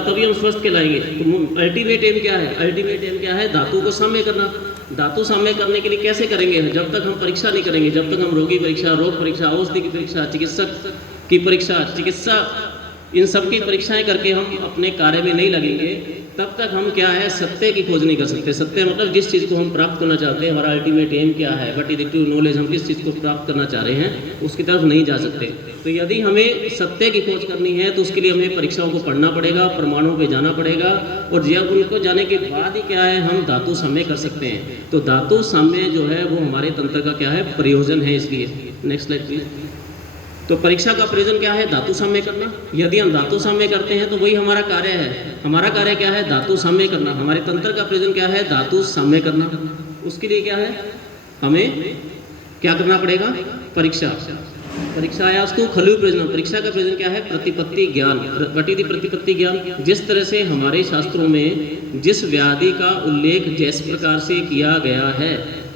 होगा तभी हम स्वस्थ कहलाएंगे। तो अल्टीमेट एम क्या है? अल्टीमेट एम क्या है? धातु को साम्य करना। धातु साम्य करने के लिए कैसे करेंगे? जब तक हम परीक्षा नहीं करेंगे, जब तक हम रोगी परीक्षा, रोग परीक्षा, औषधि की परीक्षा, चिकित्सक की परीक्षा, इन सब की परीक्षाएं करके हम अपने कार्य में नहीं लगेंगे, तब तक हम क्या है, सत्य की खोज नहीं कर सकते। सत्य मतलब जिस चीज़ को हम प्राप्त करना चाहते हैं, हमारा अल्टीमेट एम क्या है, what is the true knowledge, हम किस चीज़ को प्राप्त करना चाह रहे हैं, उसकी तरफ नहीं जा सकते। तो यदि हमें सत्य की खोज करनी है तो उसके लिए हमें परीक्षाओं को पढ़ना पड़ेगा, प्रमाणों पे जाना पड़ेगा, और जब उनको जाने के बाद ही क्या है, हम धातु साम्य कर सकते हैं। तो धातु साम्य जो है वो हमारे तंत्र का क्या है, प्रयोजन है। इसलिए नेक्स्ट स्लाइड प्लीज। तो परीक्षा का प्रयोजन क्या है? धातु साम्य करना। यदि हम धातु साम्य करते हैं तो वही हमारा कार्य है। हमारा कार्य क्या है? धातु साम्य करना। हमारे तंत्र का प्रयोजन क्या है? धातु साम्य करना। उसके लिए क्या है, हमें क्या करना पड़ेगा? परीक्षा। परीक्षाया स्तु खलु प्रयोजन। परीक्षा का प्रयोजन क्या है? प्रतिपत्ति ज्ञान। व्हाट इज द प्रतिपत्ति ज्ञान? जिस तरह से हमारे शास्त्रों में जिस व्याधि का उल्लेख जिस प्रकार से किया गया है,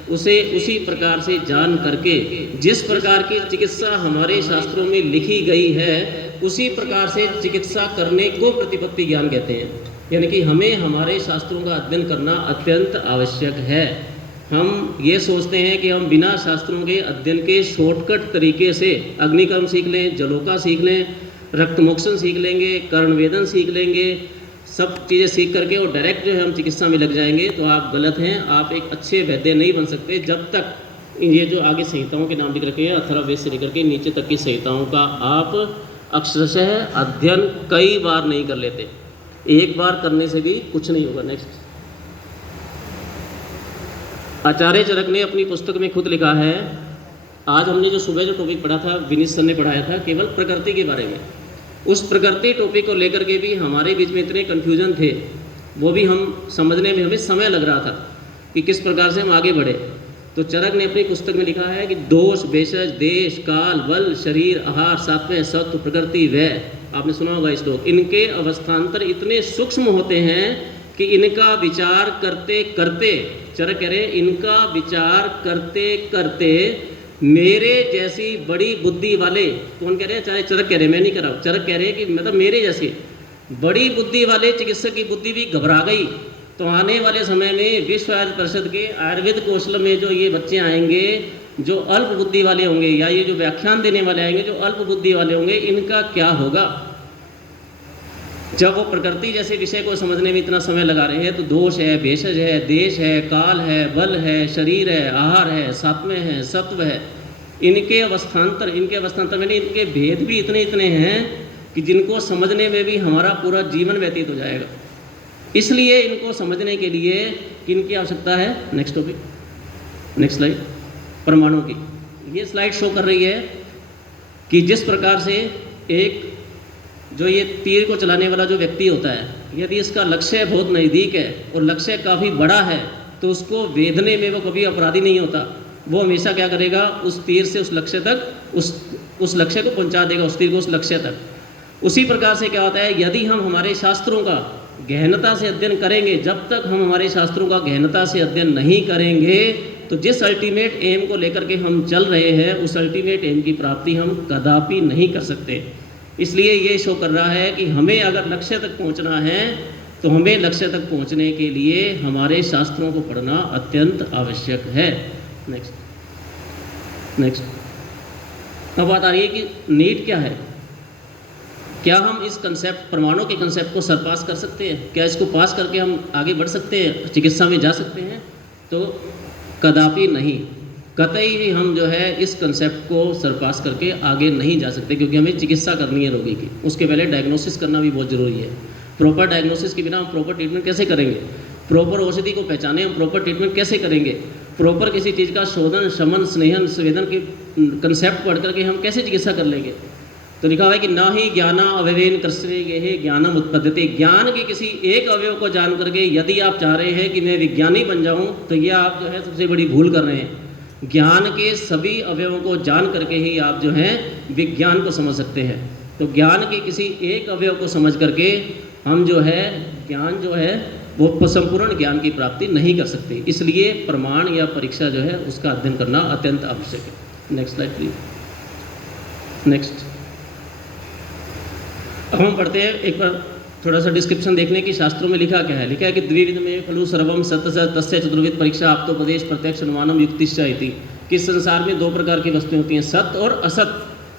उसे उसी प्रकार से जान करके, जिस प्रकार की चिकित्सा हमारे शास्त्रों में लिखी गई है, उसी प्रकार से चिकित्सा करने को प्रतिपत्ति ज्ञान कहते हैं। यानी कि हमें हमारे शास्त्रों का अध्ययन करना अत्यंत आवश्यक है। हम ये सोचते हैं कि हम बिना शास्त्रों के अध्ययन के शॉर्टकट तरीके से अग्निकर्म सीख लें, जलोका सीख लें, रक्तमोक्षण सीख लेंगे, कर्णवेदन सीख लेंगे, सब चीज़ें सीख करके और डायरेक्ट जो है हम चिकित्सा में लग जाएंगे, तो आप गलत हैं। आप एक अच्छे वैद्य नहीं बन सकते जब तक ये जो आगे संहिताओं के नाम लिख रखे हैं, अथर्ववेद से लेकर के नीचे तक की संहिताओं का आप अक्षरशः अध्ययन कई बार नहीं कर लेते। एक बार करने से भी कुछ नहीं होगा। नेक्स्ट। आचार्य चरक ने अपनी पुस्तक में खुद लिखा है, आज हमने जो सुबह जो टॉपिक पढ़ा था, विनीत सर ने पढ़ाया था केवल प्रकृति के बारे में, उस प्रकृति टॉपिक को लेकर के भी हमारे बीच में इतने कन्फ्यूजन थे, वो भी हम समझने में हमें समय लग रहा था कि किस प्रकार से हम आगे बढ़े। तो चरक ने अपनी पुस्तक में लिखा है कि दोष, भेषज, देश, काल, बल, शरीर, आहार, सात्वय, सत्व, प्रकृति, व्यय, आपने सुना होगा इस श्लोक, इनके अवस्थान्तर इतने सूक्ष्म होते हैं कि इनका विचार करते करते, चरक कह रहे हैं, इनका विचार करते करते मेरे जैसी बड़ी बुद्धि वाले, कौन कह रहे हैं? चाहे चरक कह रहे हैं, मैं नहीं कह रहा हूँ, चरक कह रहे हैं कि मतलब मेरे जैसी बड़ी बुद्धि वाले चिकित्सक की बुद्धि भी घबरा गई। तो आने वाले समय में विश्व आयुर्वेद परिषद के आयुर्वेद कौशल में जो ये बच्चे आएंगे, जो अल्प बुद्धि वाले होंगे, या ये जो व्याख्यान देने वाले आएंगे जो अल्प बुद्धि वाले होंगे, इनका क्या होगा? जब वो प्रकृति जैसे विषय को समझने में इतना समय लगा रहे हैं, तो दोष है, भेषज है, देश है, काल है, बल है, शरीर है, आहार है, सात्वय है, सत्व है, इनके अवस्थान्तर में इनके भेद भी इतने इतने हैं कि जिनको समझने में भी हमारा पूरा जीवन व्यतीत हो जाएगा। इसलिए इनको समझने के लिए किनकी आवश्यकता है? नेक्स्ट टॉपिक, नेक्स्ट स्लाइड, परमाणु की। ये स्लाइड शो कर रही है कि जिस प्रकार से एक जो ये तीर को चलाने वाला जो व्यक्ति होता है, यदि इसका लक्ष्य बहुत नज़दीक है और लक्ष्य काफ़ी बड़ा है, तो उसको वेधने में वो कभी अपराधी नहीं होता। वो हमेशा क्या करेगा? उस तीर से उस लक्ष्य तक, उस लक्ष्य को पहुंचा देगा, उस तीर को उस लक्ष्य तक। उसी प्रकार से क्या होता है, यदि हम हमारे शास्त्रों का गहनता से अध्ययन करेंगे, जब तक हम हमारे शास्त्रों का गहनता से अध्ययन नहीं करेंगे, तो जिस अल्टीमेट एम को लेकर के हम चल रहे हैं, उस अल्टीमेट एम की प्राप्ति हम कदापि नहीं कर सकते। इसलिए ये शो कर रहा है कि हमें अगर लक्ष्य तक पहुंचना है, तो हमें लक्ष्य तक पहुंचने के लिए हमारे शास्त्रों को पढ़ना अत्यंत आवश्यक है। नेक्स्ट। अब बात आ रही है कि नीट क्या है? क्या हम इस कंसेप्ट, परमाणु के कंसेप्ट को सरपास कर सकते हैं? क्या इसको पास करके हम आगे बढ़ सकते हैं, चिकित्सा में जा सकते हैं? तो कदापि नहीं, कतई भी हम जो है इस कंसेप्ट को सरपास करके आगे नहीं जा सकते, क्योंकि हमें चिकित्सा करनी है रोगी की। उसके पहले डायग्नोसिस करना भी बहुत ज़रूरी है। प्रॉपर डायग्नोसिस के बिना हम प्रॉपर ट्रीटमेंट कैसे करेंगे? प्रॉपर औषधि को पहचाने हम प्रॉपर ट्रीटमेंट कैसे करेंगे? प्रॉपर किसी चीज़ का शोधन, शमन, स्नेहन, संवेदन के कंसेप्ट पढ़ करके हम कैसे चिकित्सा कर लेंगे? तो लिखा हुआ है कि ना ही ज्ञाना अवयवेन कृष्णे ये ज्ञानम उत्पद्यते। ज्ञान के किसी एक अवयव को जान करके यदि आप चाह रहे हैं कि मैं विज्ञानी बन जाऊं, तो यह आप जो है सबसे बड़ी भूल कर रहे हैं। ज्ञान के सभी अवयवों को जान करके ही आप जो हैं विज्ञान को समझ सकते हैं। तो ज्ञान के किसी एक अवयव को समझ करके हम जो है ज्ञान जो है वो संपूर्ण ज्ञान की प्राप्ति नहीं कर सकते। इसलिए प्रमाण या परीक्षा जो है उसका अध्ययन करना अत्यंत आवश्यक है। Next slide please. नेक्स्ट। अब हम पढ़ते हैं, एक बार थोड़ा सा डिस्क्रिप्शन देखने की शास्त्रों में लिखा क्या है। लिखा है कि द्विविध में खलु सर्वम सत तस्य चतुर्विध परीक्षा आप्तोपदेश प्रत्यक्ष अनुमानम युक्तिश्च इति। कि संसार में दो प्रकार की वस्तुएं होती हैं, सत्य और असत।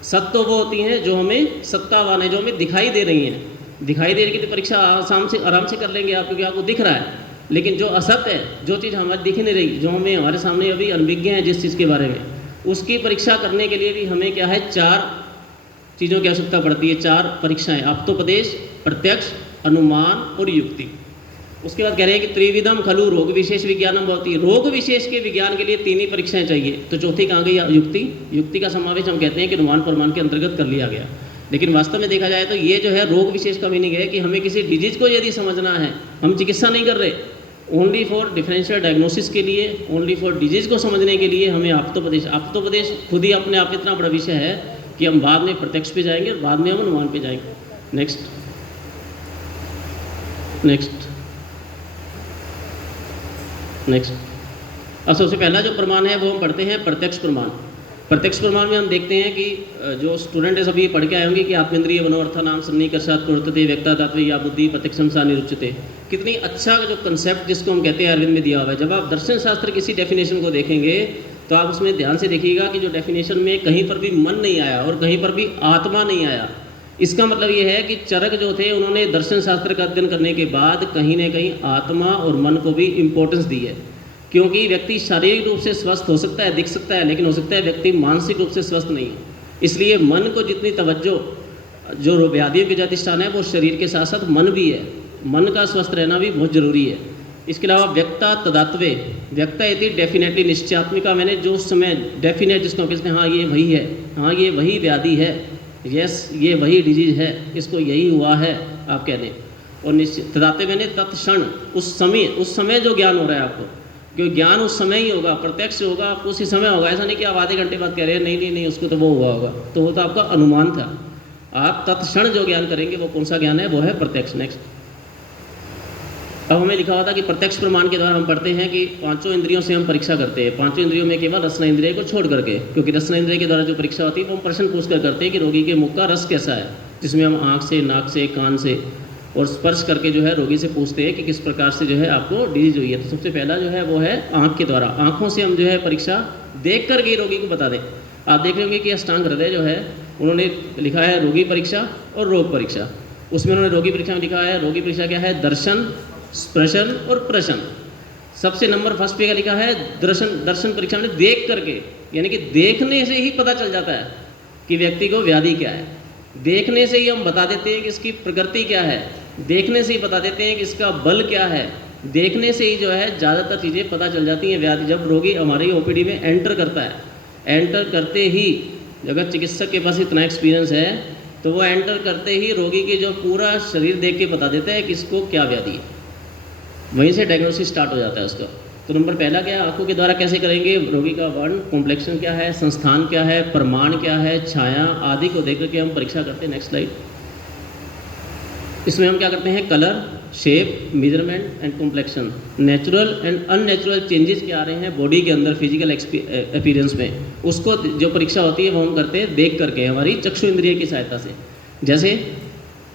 सत्य तो वो होती हैं जो हमें सत्तावान है, जो हमें दिखाई दे रही हैं। दिखाई दे रही की तो परीक्षा आराम से कर लेंगे आप, क्योंकि आपको दिख रहा है। लेकिन जो असत्य है, जो चीज़ हमारी दिख नहीं रही, जो हमें हमारे सामने अभी अनभिज्ञ है जिस चीज़ के बारे में, उसकी परीक्षा करने के लिए भी हमें क्या है, 4 चीज़ों की आवश्यकता पड़ती है। 4 परीक्षाएं, आप्तोपदेश, प्रत्यक्ष, अनुमान और युक्ति। उसके बाद कह रहे हैं कि त्रिविधम खलु रोग विशेष विज्ञानम भवति। रोग विशेष के विज्ञान के लिए 3 ही परीक्षाएं चाहिए। तो चौथी कहाँ गई, युक्ति। युक्ति का समावेश हम कहते हैं कि अनुमान प्रमाण के अंतर्गत कर लिया गया। लेकिन वास्तव में देखा जाए तो ये जो है रोग विशेष का मीनिंग है कि हमें किसी डिजीज को यदि समझना है, हम चिकित्सा नहीं कर रहे, ओनली फॉर डिफरेंशियल डायग्नोसिस के लिए, ओनली फॉर डिजीज को समझने के लिए हमें आप्तोपदेश खुद ही अपने आप इतना बड़ा विषय है कि हम बाद में प्रत्यक्ष पे जाएंगे और बाद में हम अनुमान पे जाएंगे। नेक्स्ट अब सबसे पहला जो प्रमाण है वो हम पढ़ते हैं प्रत्यक्ष प्रमाण। प्रत्यक्ष प्रमाण में हम देखते हैं कि जो स्टूडेंट है सभी पढ़ के आए होंगे कि आत्मेंद्रिय मनोर्थ नाम सन्निकर्षात् प्रवर्तते व्यक्ता तत्व या बुद्धि प्रत्यक्षम सा निरुच्यते। कितनी अच्छा जो कंसेप्ट जिसको हम कहते हैं अरविंद में दिया हुआ है। जब आप दर्शन शास्त्र किसी डेफिनेशन को देखेंगे तो आप उसमें ध्यान से देखिएगा कि जो डेफिनेशन में कहीं पर भी मन नहीं आया और कहीं पर भी आत्मा नहीं आया। इसका मतलब ये है कि चरक जो थे उन्होंने दर्शन शास्त्र का अध्ययन करने के बाद कहीं ना कहीं आत्मा और मन को भी इम्पोर्टेंस दी है। क्योंकि व्यक्ति शारीरिक रूप से स्वस्थ हो सकता है, दिख सकता है, लेकिन हो सकता है व्यक्ति मानसिक रूप से स्वस्थ नहीं है। इसलिए मन को जितनी तवज्जो, जो व्याधियों के अधिष्ठान है वो शरीर के साथ साथ मन भी है। मन का स्वस्थ रहना भी बहुत जरूरी है। इसके अलावा व्यक्ता तदात्वे, व्यक्ता इति डेफिनेटली निश्चयात्मिका, मैंने जो उस समय डेफिनेट जिसको कहते हैं, हाँ ये वही है, हाँ ये वही व्याधि है, यस ये वही डिजीज है, इसको यही हुआ है आप कह दें। और निश्चित तदात्वे मैंने तत्क्षण, उस समय जो ज्ञान हो रहा है आपको, क्योंकि ज्ञान उस समय ही होगा, प्रत्यक्ष होगा, आपको उसी समय होगा। ऐसा नहीं कि आप आधे घंटे बाद कह रहे हैं नहीं उसको तो वो हुआ होगा, तो वो तो आपका अनुमान था। आप तत्क्षण जो ज्ञान करेंगे वो कौन सा ज्ञान है, वो है प्रत्यक्ष। नेक्स्ट, अब हमें लिखा हुआ था कि प्रत्यक्ष प्रमाण के द्वारा हम पढ़ते हैं कि 5 इंद्रियों से हम परीक्षा करते हैं। 5 इंद्रियों में केवल रसना इंद्रिय को छोड़ करके, क्योंकि रसना इंद्रिय के द्वारा जो परीक्षा होती है वो हम प्रश्न पूछ कर करते हैं कि रोगी के मुख का रस कैसा है, जिसमें हम आँख से, नाक से, कान से और स्पर्श करके जो है रोगी से पूछते हैं कि किस प्रकार से जो है आपको डिजीज हुई है। तो सबसे पहला जो है वो है आँख के द्वारा। आँखों से हम जो है परीक्षा देख करके रोगी को बता दें। आप देख होंगे कि अष्टांग हृदय जो है उन्होंने लिखा है रोगी परीक्षा और रोग परीक्षा। उसमें उन्होंने रोगी परीक्षा में लिखा है, रोगी परीक्षा क्या है, दर्शन, स्पर्शन और प्रशन। सबसे नंबर फर्स्ट पे का लिखा है दर्शन परीक्षा में देख करके, यानी कि देखने से ही पता चल जाता है कि व्यक्ति को व्याधि क्या है। देखने से ही हम बता देते हैं कि इसकी प्रकृति क्या है, देखने से ही बता देते हैं कि इसका बल क्या है, देखने से ही जो है ज़्यादातर चीज़ें पता चल जाती हैं व्याधि। जब रोगी हमारी ओपीडी में एंटर करता है, एंटर करते ही अगर चिकित्सक के पास इतना एक्सपीरियंस है तो वो एंटर करते ही रोगी के जो पूरा शरीर देख के बता देता है कि इसको क्या व्याधि है। वहीं से डायग्नोसिस स्टार्ट हो जाता है उसका। तो नंबर पहला क्या है, आंखों के द्वारा कैसे करेंगे, रोगी का वर्ण, कॉम्प्लेक्शन क्या है, संस्थान क्या है, प्रमाण क्या है, छाया आदि को देख करके हम परीक्षा करते हैं। Next slide. इसमें हम क्या करते हैं, colour, shape, measurement and complexion, natural and unnatural changes क्या आ रहे हैं बॉडी के अंदर फिजिकल अपीयरेंस में, उसको जो परीक्षा होती है वो हम करते हैं देख करके हमारी चक्षु इंद्रिय की सहायता से। जैसे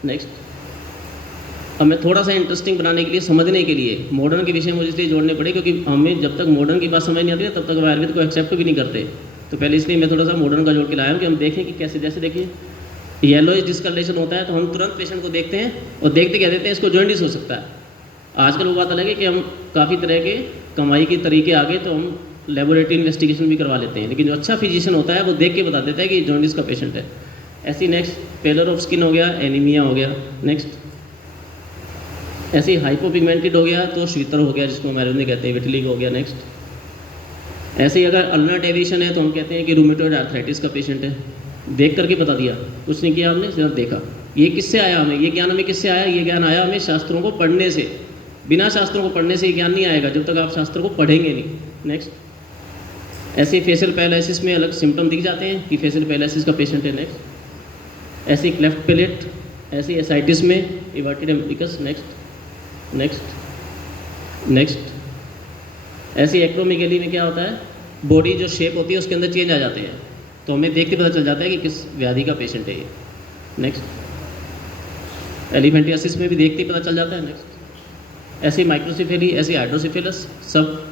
नेक्स्ट, हमें थोड़ा सा इंटरेस्टिंग बनाने के लिए, समझने के लिए मॉडर्न के विषय मुझे इसलिए जोड़ने पड़े क्योंकि हमें जब तक मॉडर्न की बात समझ नहीं आती है तब तक हम आयुर्वेद को एक्सेप्ट भी नहीं करते। तो पहले इसलिए मैं थोड़ा सा मॉडर्न का जोड़ के लाया हूँ कि हम देखें कि कैसे। जैसे देखिए येलो डिस्कलरेशन होता है तो हम तुरंत पेशेंट को देखते हैं और देखते कह देते हैं इसको जॉन्डिस हो सकता है। आजकल वो बात अलग है कि हम काफ़ी तरह के कमाई के तरीके आ गए तो हम लेबोरेटरी इन्वेस्टिगेशन भी करवा लेते हैं, लेकिन जो अच्छा फिजिशियन होता है वो देख के बता देता है कि जॉन्डिस का पेशेंट है। ऐसी नेक्स्ट, पेलर ऑफ स्किन हो गया, एनीमिया हो गया। नेक्स्ट, ऐसे ही हाइपोपिगमेंटेड हो गया तो शीतर हो गया जिसको हम आयुर्वेद कहते हैं, विटिलिगो हो गया। नेक्स्ट, ऐसे ही अगर अल्नर डेविएशन है तो हम कहते हैं कि रूमेटॉइड आर्थराइटिस का पेशेंट है। देख करके बता दिया, कुछ नहीं किया हमने, सिर्फ देखा। ये किससे आया हमें, ये ज्ञान हमें किससे आया, ये ज्ञान आया हमें शास्त्रों को पढ़ने से। बिना शास्त्रों को पढ़ने से ये ज्ञान नहीं आएगा जब तक आप शास्त्रों को पढ़ेंगे नहीं। नेक्स्ट, ऐसे फेशियल पैरालिसिस में अलग सिम्टम दिख जाते हैं कि फेशियल पैरालिसिस का पेशेंट है। नेक्स्ट, ऐसे क्लेफ्ट पैलेट, ऐसी एसाइटिस में इवर्टेड एम्पिकस। नेक्स्ट, ऐसी एक्रोमेगेली में क्या होता है, बॉडी जो शेप होती है उसके अंदर चेंज आ जाते हैं तो हमें देख के पता चल जाता है कि किस व्याधि का पेशेंट है ये। नेक्स्ट, एलिफेंटियासिस में भी देखते ही पता चल जाता है। नेक्स्ट, ऐसे माइक्रोसिफेली, ऐसे हाइड्रोसिफेलस सब।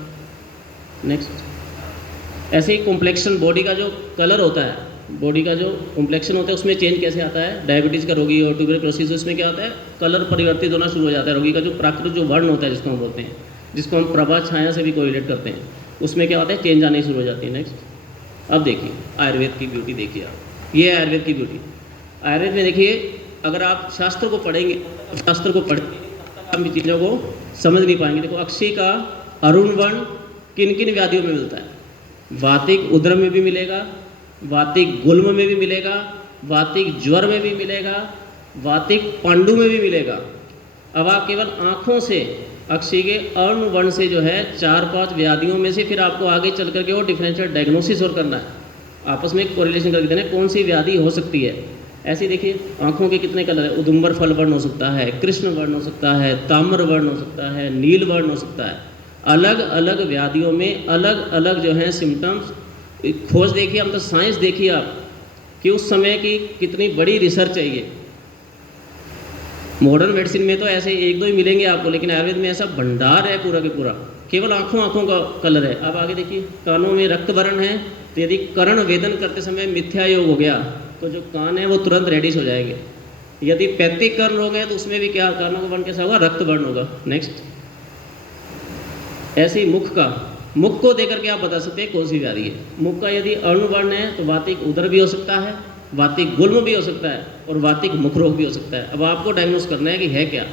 नेक्स्ट, ऐसे ही कॉम्प्लेक्शन, बॉडी का जो कलर होता है, बॉडी का जो कॉम्प्लेक्शन होता है उसमें चेंज कैसे आता है। डायबिटीज़ का रोगी और ट्यूबरक्लोसिस, उसमें क्या होता है, कलर परिवर्तित होना शुरू हो जाता है। रोगी का जो प्राकृतिक जो वर्ण होता है जिसको हम बोलते हैं, जिसको हम प्रभा छाया से भी कोरिलेट करते हैं, उसमें क्या होता है, चेंज आनी शुरू हो जाती है। नेक्स्ट, अब देखिए आयुर्वेद की ब्यूटी देखिए आप, ये है आयुर्वेद की ब्यूटी। आयुर्वेद में देखिए, अगर आप शास्त्र को पढ़ेंगे, शास्त्र को पढ़ेंगे हम चीज़ों को समझ नहीं पाएंगे। देखो, अक्षी का अरुण वर्ण किन किन व्याधियों में मिलता है। वातिक उद्र में भी मिलेगा, वातिक गुल्म में भी मिलेगा, वातिक ज्वर में भी मिलेगा, वातिक पांडु में भी मिलेगा। अब आप केवल आँखों से अक्षी के अरुण वर्ण से जो है 4-5 व्याधियों में से फिर आपको आगे चल करके वो डिफरेंशियल डायग्नोसिस और करना है, आपस में कोरिलेशन करके देना कौन सी व्याधि हो सकती है। ऐसे देखिए, आँखों के कितने कलर है। उदुम्बर फल वर्ण हो सकता है, कृष्ण वर्ण हो सकता है, ताम्र वर्ण हो सकता है, नील वर्ण हो सकता है। अलग अलग व्याधियों में अलग अलग जो है सिम्टम्स। खोज देखिए, हम तो साइंस देखिए आप कि उस समय की कितनी बड़ी रिसर्च है ये। मॉडर्न मेडिसिन में तो ऐसे 1-2 ही मिलेंगे आपको, लेकिन आयुर्वेद में ऐसा भंडार है पूरा के पूरा। केवल आँखों का कलर है। अब आगे देखिए, कानों में रक्त वर्ण है, तो यदि कर्ण वेदन करते समय मिथ्या योग हो गया तो जो कान है वो तुरंत रेडिश हो जाएंगे। यदि पैतृक कर्ण रोग है तो उसमें भी क्या, कानों का वर्ण कैसा होगा, रक्त वर्ण होगा। नेक्स्ट, ऐसे ही मुख को देकर के आप बता सकते हैं कौन सी व्याधि है। मुख का यदि अरुण वर्ण है तो वातिक उदर भी हो सकता है, वातिक गुल्म भी हो सकता है और वातिक मुख रोग भी हो सकता है। अब आपको डायग्नोस करना है कि है क्या।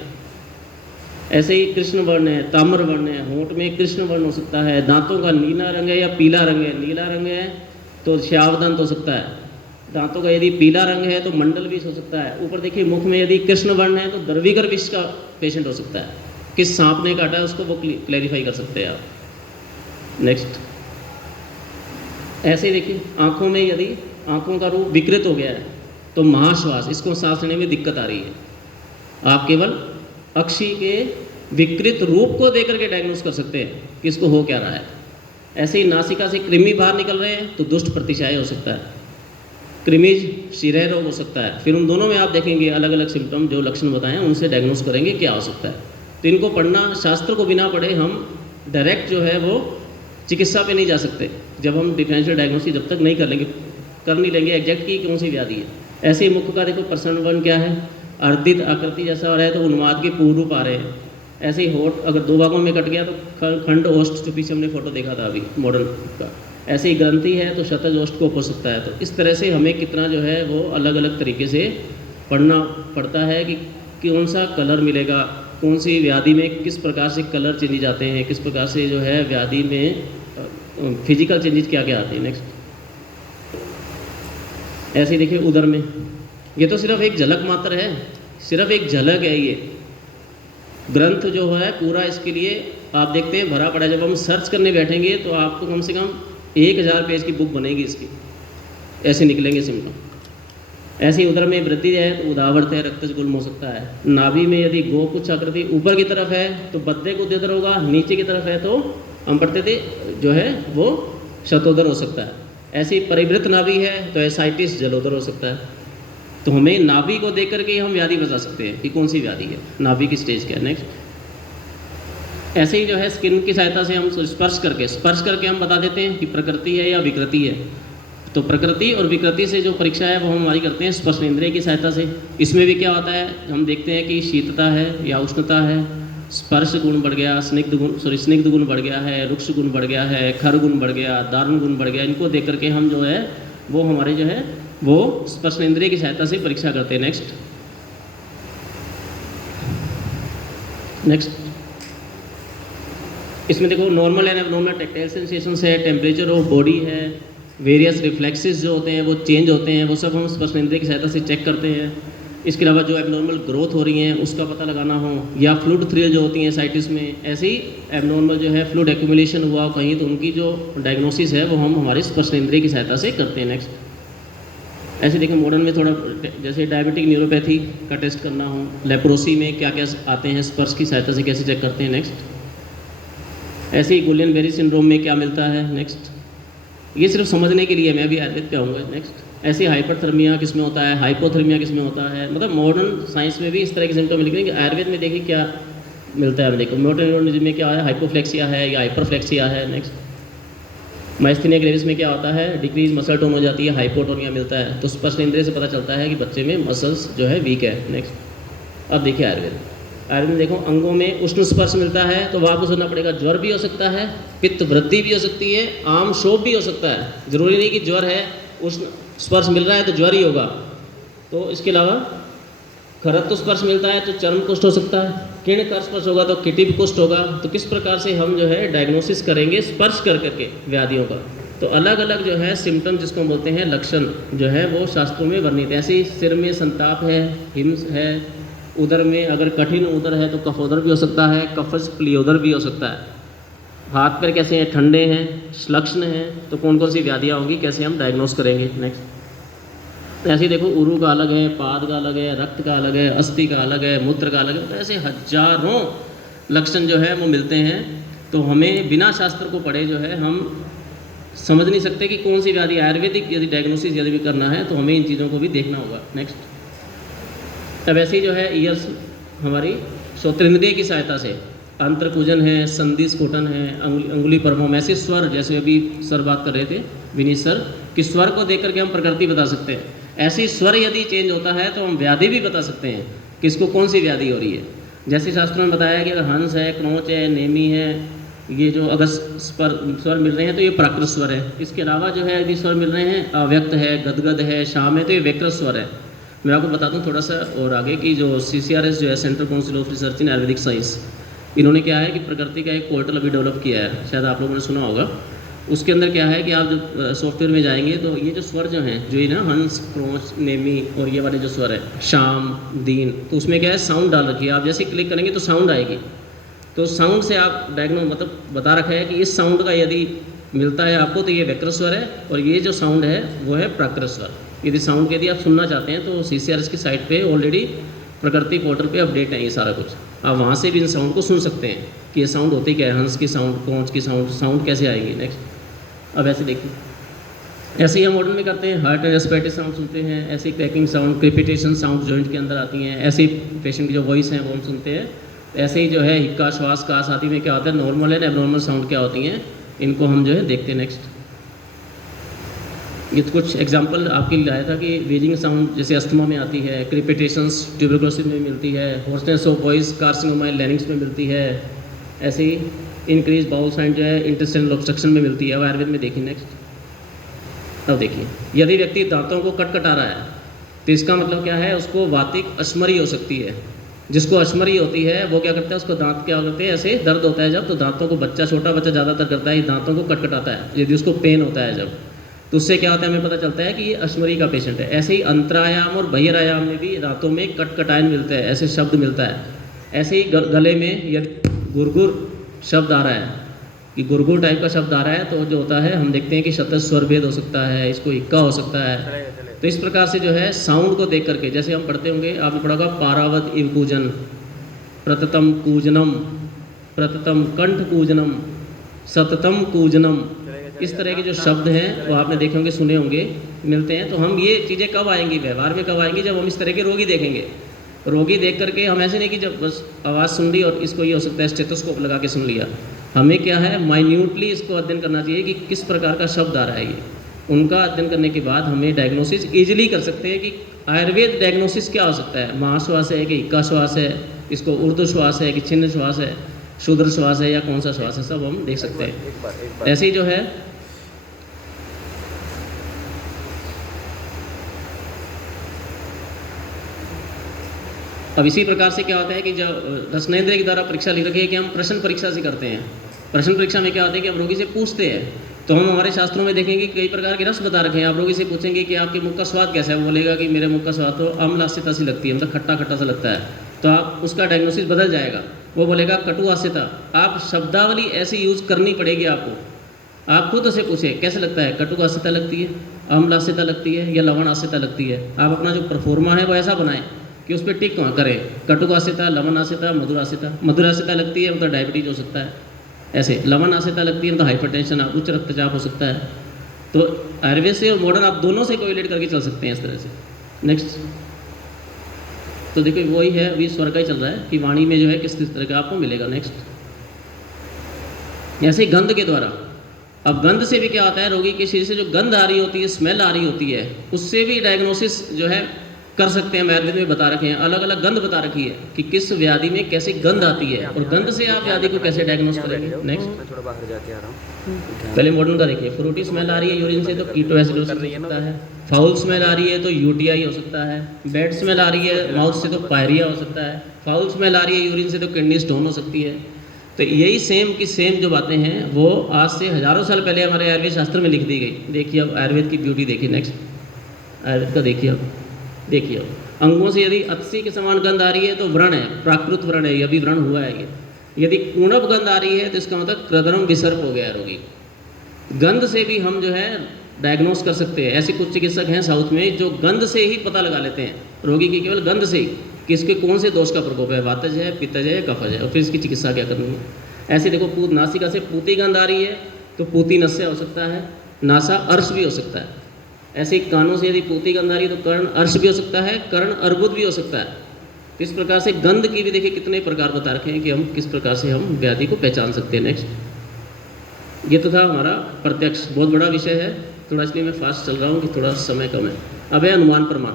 ऐसे ही कृष्ण वर्ण है, ताम्र वर्ण है, होंठ में कृष्ण वर्ण हो सकता है, दांतों का नीला रंग है या पीला रंग है। नीला रंग है तो श्यावदंत हो सकता है, दांतों का यदि पीला रंग है तो मंडल विष हो सकता है। ऊपर देखिए, मुख में यदि कृष्ण वर्ण है तो द्रविगर विष का पेशेंट हो सकता है। किस सांप ने काटा है उसको वो क्लैरिफाई कर सकते हैं आप। नेक्स्ट, ऐसे ही देखिए, आँखों में यदि आँखों का रूप विकृत हो गया है तो महाश्वास, इसको सांस लेने में दिक्कत आ रही है। आप केवल अक्षी के विकृत रूप को देकर के डायग्नोस कर सकते हैं कि इसको हो क्या रहा है। ऐसे ही नासिका से कृमि बाहर निकल रहे हैं तो दुष्ट प्रतिशाय हो सकता है, कृमिज शिरह रोग हो सकता है। फिर उन दोनों में आप देखेंगे अलग अलग सिम्टम, जो लक्षण बताए हैं उनसे डायग्नोस करेंगे क्या हो सकता है। तो इनको पढ़ना, शास्त्र को बिना पढ़े हम डायरेक्ट जो है वो चिकित्सा पे नहीं जा सकते। जब हम डिफरेंशियल डायग्नोसिस जब तक नहीं कर नहीं लेंगे एग्जैक्ट की कौन सी व्याधि है। ऐसे ही मुख का देखो, प्रसन्न वर्ण क्या है, अर्धित आकृति जैसा हो रहा है तो उन्माद के पूर्ण रूप आ रहे हैं। ऐसे ही होठ अगर 2 भागों में कट गया तो खंड ओष्ठ, जो पीछे हमने फोटो देखा था अभी मॉडर्न का। ऐसे ही ग्रंथि है तो शतज ओष्ठ को हो सकता है। तो इस तरह से हमें कितना जो है वो अलग अलग तरीके से पढ़ना पड़ता है कि कौन सा कलर मिलेगा, कौन सी व्याधि में किस प्रकार से कलर चेंजेज आते हैं, किस प्रकार से जो है व्याधि में फिजिकल चेंजेज क्या क्या आते हैं। नेक्स्ट, ऐसे ही देखिए उदर में, ये तो सिर्फ एक झलक मात्र है, सिर्फ एक झलक है। ये ग्रंथ जो है पूरा इसके लिए आप देखते हैं भरा पड़ा है। जब हम सर्च करने बैठेंगे तो आपको कम से कम 1000 पेज की बुक बनेगी इसकी, ऐसे निकलेंगे सिम्टम। ऐसे ही उदर में वृद्धि है तो उदावर्त है, रक्तज गुल्म हो सकता है। नाभि में यदि गोकुछ आकृति ऊपर की तरफ है तो बद्दे को उद्यतर होगा, नीचे की तरफ है तो अम्पटते जो है वो शतोदर हो सकता है। ऐसे ही परिवृत नाभि है तो एसाइटिस जलोदर हो सकता है। तो हमें नाभि को देख करके हम व्याधि बता सकते हैं कि कौन सी व्याधि है, नाभि की स्टेज क्या है। नेक्स्ट, ऐसे ही जो है स्किन की सहायता से हम स्पर्श करके हम बता देते हैं कि प्रकृति है या विकृति है। तो प्रकृति और विकृति से जो परीक्षा है वो हम हमारी करते हैं स्पर्श इंद्रिय की सहायता से। इसमें भी क्या होता है, हम देखते हैं कि शीतता है या उष्णता है, स्पर्श गुण बढ़ गया, स्निग्ध गुण बढ़ गया है, रुक्ष गुण बढ़ गया है, खर गुण बढ़ गया, दारुण गुण बढ़ गया। इनको देख करके हम जो है वो हमारे जो है वो स्पर्श इंद्रिय की सहायता से परीक्षा करते हैं। नेक्स्ट, इसमें देखो normal and abnormal tactile sensations है, टेम्परेचर ऑफ बॉडी है, वेरियस रिफ्लेक्सेस जो होते हैं वो चेंज होते हैं, वो सब हम स्पर्श इंद्रिय की सहायता से चेक करते हैं। इसके अलावा जो एबनॉर्मल ग्रोथ हो रही है उसका पता लगाना हो, या फ्लूइड थ्रिल जो होती हैं साइटिस में, ऐसे ही एबनॉर्मल जो है फ्लूइड एक्यूमुलेशन हुआ कहीं तो उनकी जो डायग्नोसिस है वो हम हमारे स्पर्श इंद्रिय की सहायता से करते हैं। नेक्स्ट, ऐसे देखिए मॉडर्न में थोड़ा जैसे डायबिटिक न्यूरोपैथी का टेस्ट करना हो, लेप्रोसी में क्या क्या आते हैं, स्पर्श की सहायता से कैसे चेक करते हैं। नेक्स्ट, ऐसे ही गुलियन बेरी सिंड्रोम में क्या मिलता है। नेक्स्ट, ये सिर्फ समझने के लिए, मैं भी आयुर्वेद पे आऊँगा। नेक्स्ट, ऐसी हाइपरथर्मिया किस में होता है, हाइपोथर्मिया किस में होता है, मतलब मॉडर्न साइंस में भी इस तरह के सिम्टम मिलेंगे कि आयुर्वेद में देखिए क्या मिलता है। देखो मोटर न्यूरोनिज्म में क्या है, हाइपोफ्लेक्सिया है या हाइपरफ्लेक्सिया है। नेक्स्ट माइस्थीनिया ग्रेविस में क्या होता है, डिक्रीज मसल टोन हो जाती है, हाइपोटोनिया मिलता है। तो स्पर्श इंद्रिय से पता चलता है कि बच्चे में मसल्स जो है वीक है। नेक्स्ट अब देखिए आयुर्वेद में देखो अंगों में उष्ण स्पर्श मिलता है, तो वहाँ आपको सुनना पड़ेगा ज्वर भी हो सकता है, पित्त वृद्धि भी हो सकती है, आम शोभ भी हो सकता है। जरूरी नहीं कि ज्वर है उष्ण स्पर्श मिल रहा है तो ज्वर ही होगा। तो इसके अलावा खरत्व स्पर्श मिलता है तो चर्म कुष्ठ हो सकता है, किरणकर स्पर्श होगा तो किटिप कुष्ठ होगा। तो किस प्रकार से हम जो है डायग्नोसिस करेंगे स्पर्श कर करके व्याधियों का। तो अलग अलग जो है सिम्टम जिसको हम बोलते हैं लक्षण जो है वो शास्त्रों में वर्णित है। ऐसे ही सिर में संताप है, हिम्स है, उदर में अगर कठिन उदर है तो कफोदर भी हो सकता है, कफज प्लियोदर भी हो सकता है। हाथ पैर कैसे हैं, ठंडे हैं, श्लक्ष्ण हैं, तो कौन कौन सी व्याधियाँ होंगी, कैसे हम डायग्नोस करेंगे। नेक्स्ट ऐसे ही देखो उरु का अलग है, पाद का अलग है, रक्त का अलग है, अस्थि का अलग है, मूत्र का अलग है। तो ऐसे हजारों लक्षण जो है वो मिलते हैं। तो हमें बिना शास्त्र को पढ़े जो है हम समझ नहीं सकते कि कौन सी व्याधि। आयुर्वेदिक यदि डायग्नोसिस यदि भी करना है तो हमें इन चीज़ों को भी देखना होगा। नेक्स्ट अब ऐसे ही जो है ईयर्स हमारी श्रोत्रेंद्रिय की सहायता से अंतरकूजन है, संधि स्फुटन है, अंगुली परमोम, ऐसे स्वर जैसे अभी सर बात कर रहे थे विनीत सर कि स्वर को देख करके हम प्रकृति बता सकते हैं। ऐसे स्वर यदि चेंज होता है तो हम व्याधि भी बता सकते हैं कि इसको कौन सी व्याधि हो रही है। जैसे शास्त्रों में बताया कि अगर हंस है, क्रोच है, नेमी है, ये जो अगर स्वर मिल रहे हैं तो ये प्राकृत स्वर है। इसके अलावा जो है यदि स्वर मिल रहे हैं अव्यक्त है, गदगद है, शाम है, तो ये व्यकृत स्वर है। मैं आपको बताता हूँ थोड़ा सा और आगे कि जो CCRS जो है central council of research in Ayurvedic science, इन्होंने क्या है कि प्रकृति का एक पोर्टल अभी डेवलप किया है, शायद आप लोगों ने सुना होगा। उसके अंदर क्या है कि आप जब सॉफ्टवेयर में जाएंगे तो ये जो स्वर जो हैं जो ये ना हंस, क्रोच, नेमी और ये वाले जो स्वर है शाम, दीन, तो उसमें क्या है साउंड डाल रखी है। आप जैसे क्लिक करेंगे तो साउंड आएगी। तो साउंड से आप मतलब बता रखा है कि इस साउंड का यदि मिलता है आपको तो ये व्यकृत स्वर है और ये जो साउंड है वो है प्राकृत स्वर। यदि साउंड यदि आप सुनना चाहते हैं तो CCRS की साइट पे ऑलरेडी प्रकृति पोर्टल पे अपडेट है ये सारा कुछ। आप वहाँ से भी इन साउंड को सुन सकते हैं कि ये साउंड होती क्या है, हंस की साउंड, क्रोच की साउंड कैसे आएगी। नेक्स्ट अब ऐसे देखिए ऐसे ही हम मॉडर्न में करते हैं, हार्ट एंड रेस्पिरेटरी साउंड सुनते हैं, ऐसे क्रैकिंग साउंड, क्रिपिटेशन साउंड जॉइंट के अंदर आती हैं, ऐसे ही पेशेंट की जो वॉइस है वो हम सुनते हैं। ऐसे ही जो है हिक्का, श्वास का साथी में क्या होता है, नॉर्मल एंड एबनॉर्मल साउंड क्या होती हैं, इनको हम जो है देखते हैं। नेक्स्ट ये कुछ एग्जांपल आपके लिए लाया था कि वेजिंग साउंड जैसे अस्थमा में आती है, क्रिपिटेशंस ट्यूबरकुलोसिस में मिलती है, hoarseness of voice carcinoma larynx में मिलती है, ऐसे ही इंक्रीज बाउल साउंड जो है इंटेस्टाइनल ऑब्स्ट्रक्शन में मिलती है। अब आयुर्वेद में देखिए नेक्स्ट। अब देखिए यदि व्यक्ति दांतों को कटकटा रहा है तो इसका मतलब क्या है, उसको वातिक अश्मरी हो सकती है। जिसको अश्मरी होती है वो क्या करता है, उसको दांत क्या करते हैं ऐसे दर्द होता है जब, तो दांतों को छोटा बच्चा ज़्यादातर करता है, दांतों को कटकटाता है यदि उसको पेन होता है जब, तो उससे क्या होता है हमें पता चलता है कि ये अश्मरी का पेशेंट है। ऐसे ही अंतरायाम और बहिरायाम में भी दांतों में कटकटायन मिलता है, ऐसे शब्द मिलता है। ऐसे ही गले में यदि गुरगुर शब्द आ रहा है कि गुरगुर टाइप का शब्द आ रहा है तो जो होता है हम देखते हैं कि शतज स्वर भेद हो सकता है, इसको इक्का हो सकता है। तो इस प्रकार से जो है साउंड को देख करके जैसे हम पढ़ते होंगे, आपने पढ़ा होगा पारावत इव कूजन, प्रततम कूजनम, प्रततम कंठ कूजनम, सततम कूजनम, इस तरह के जो शब्द हैं वो आपने देखे होंगे, सुने होंगे, मिलते हैं। तो हम ये चीज़ें कब आएंगी व्यवहार में, कब आएंगी, जब हम इस तरह के रोगी देखेंगे। रोगी देख करके हम ऐसे नहीं कि जब बस आवाज़ सुन ली और इसको ये हो सकता है स्टेथोस्कोप लगा के सुन लिया। हमें क्या है माइन्यूटली इसको अध्ययन करना चाहिए कि किस प्रकार का शब्द आ रहा है ये। उनका अध्ययन करने के बाद हमें डायग्नोसिस ईजिली कर सकते हैं कि आयुर्वेद डायग्नोसिस क्या हो सकता है, महाश्वास है कि इक्का श्वास है, इसको ऊर्ध्व श्वास है कि छिन्न श्वास है, शूद्र श्वास है या कौन सा श्वास है, सब हम देख सकते हैं। ऐसे ही जो है अब इसी प्रकार से क्या होता है कि जब रसनेंद्रिय के द्वारा परीक्षा लिख रखी है कि हम प्रश्न परीक्षा से करते हैं। प्रश्न परीक्षा में क्या होता है कि हम रोगी से पूछते हैं, तो हम हमारे शास्त्रों में देखेंगे कई प्रकार के रस बता रखे हैं। आप रोगी से पूछेंगे कि आपके मुख का स्वाद कैसा है, वो बोलेगा कि मेरे मुख का स्वाद तो अम्लास्यता सी लगती है, मतलब खट्टा खट्टा सा लगता है। तो आप उसका डायग्नोसिस बदल जाएगा, वो बोलेगा कटुआस्यता। आप शब्दावली ऐसी यूज़ करनी पड़ेगी आपको। आप खुद से पूछे कैसे लगता है, कटुआस्यता लगती है, अम्लास्यता लगती है या लवणास्यता लगती है। आप अपना जो परफॉर्मा है वो ऐसा बनाएं कि उस पर टिक करें, कटुकास्यता, लवणास्यता, मधुरास्यता। मधुरास्यता लगती है मतलब डायबिटीज हो सकता है, ऐसे लवणास्यता लगती है मतलब हाइपरटेंशन, उच्च रक्तचाप हो सकता है। तो आयुर्वेद से और मॉडर्न आप दोनों से कोरिलेट करके चल सकते हैं इस तरह से। नेक्स्ट, तो देखो वही है, अभी स्वर का ही चल रहा है कि वाणी में जो है किस किस तरह का आपको मिलेगा। नेक्स्ट, ऐसे ही गंध के द्वारा, अब गंध से भी क्या होता है, रोगी के शरीर से जो गंध आ रही होती है, स्मेल आ रही होती है, उससे भी डायग्नोसिस जो है कर सकते हैं। आयुर्वेद में बता रखे हैं, अलग अलग गंध बता रखी है कि किस व्याधि में कैसे गंध आती है, और गंध से आप व्याधि को कैसे डायग्नोस करेंगे। नेक्स्ट, थोड़ा बाहर जाके आ रहा हूँ। पहले मॉडर्न का देखिए, फ्रूटी स्मेल आ रही है यूरिन से तो कीटोएसिडोसिस हो सकता है, फाउल स्मेल आ रही है तो यूटीआई हो सकता है, बैड स्मेल आ रही है माउथ से तो पायरिया हो सकता है, फाउल स्मेल आ रही है यूरिन से तो किडनी स्टोन हो सकती है। तो यही सेम की सेम जो बातें हैं वो आज से हज़ारों साल पहले हमारे आयुर्वेद शास्त्र में लिख दी गई। देखिए अब आयुर्वेद की ब्यूटी देखिए। नेक्स्ट, आयुर्वेद का देखिए, अब देखिए अब अंगों से यदि अत्सी के समान गंध आ रही है तो व्रण है, प्राकृत व्रण है, अभी व्रण हुआ है ये। यदि कुणप गंध आ रही है तो इसका मतलब कृदरम विसर्प हो गया है रोगी। गंध से भी हम जो है डायग्नोस कर सकते हैं। ऐसे कुछ चिकित्सक हैं साउथ में जो गंध से ही पता लगा लेते हैं रोगी की, केवल गंध से ही, कि इसके कौन से दोष का प्रकोप है, वातज है, पित्तज है, कफज है, और फिर इसकी चिकित्सा क्या करनी है। ऐसे देखो, पूत नासिका से पूती गंध आ रही है तो पूती नस्य हो सकता है, नासा अर्श भी हो सकता है। ऐसे ही कानों से यदि पूती गंध आ रही है तो कर्ण अर्श भी हो सकता है, कर्ण अर्बुद भी हो सकता है। इस प्रकार से गंध की भी देखिए कितने प्रकार बता रखे हैं कि हम किस प्रकार से हम व्याधि को पहचान सकते हैं। नेक्स्ट, ये तो था हमारा प्रत्यक्ष, बहुत बड़ा विषय है, थोड़ा इसलिए मैं फास्ट चल रहा हूँ कि थोड़ा समय कम है। अब है अनुमान प्रमाण।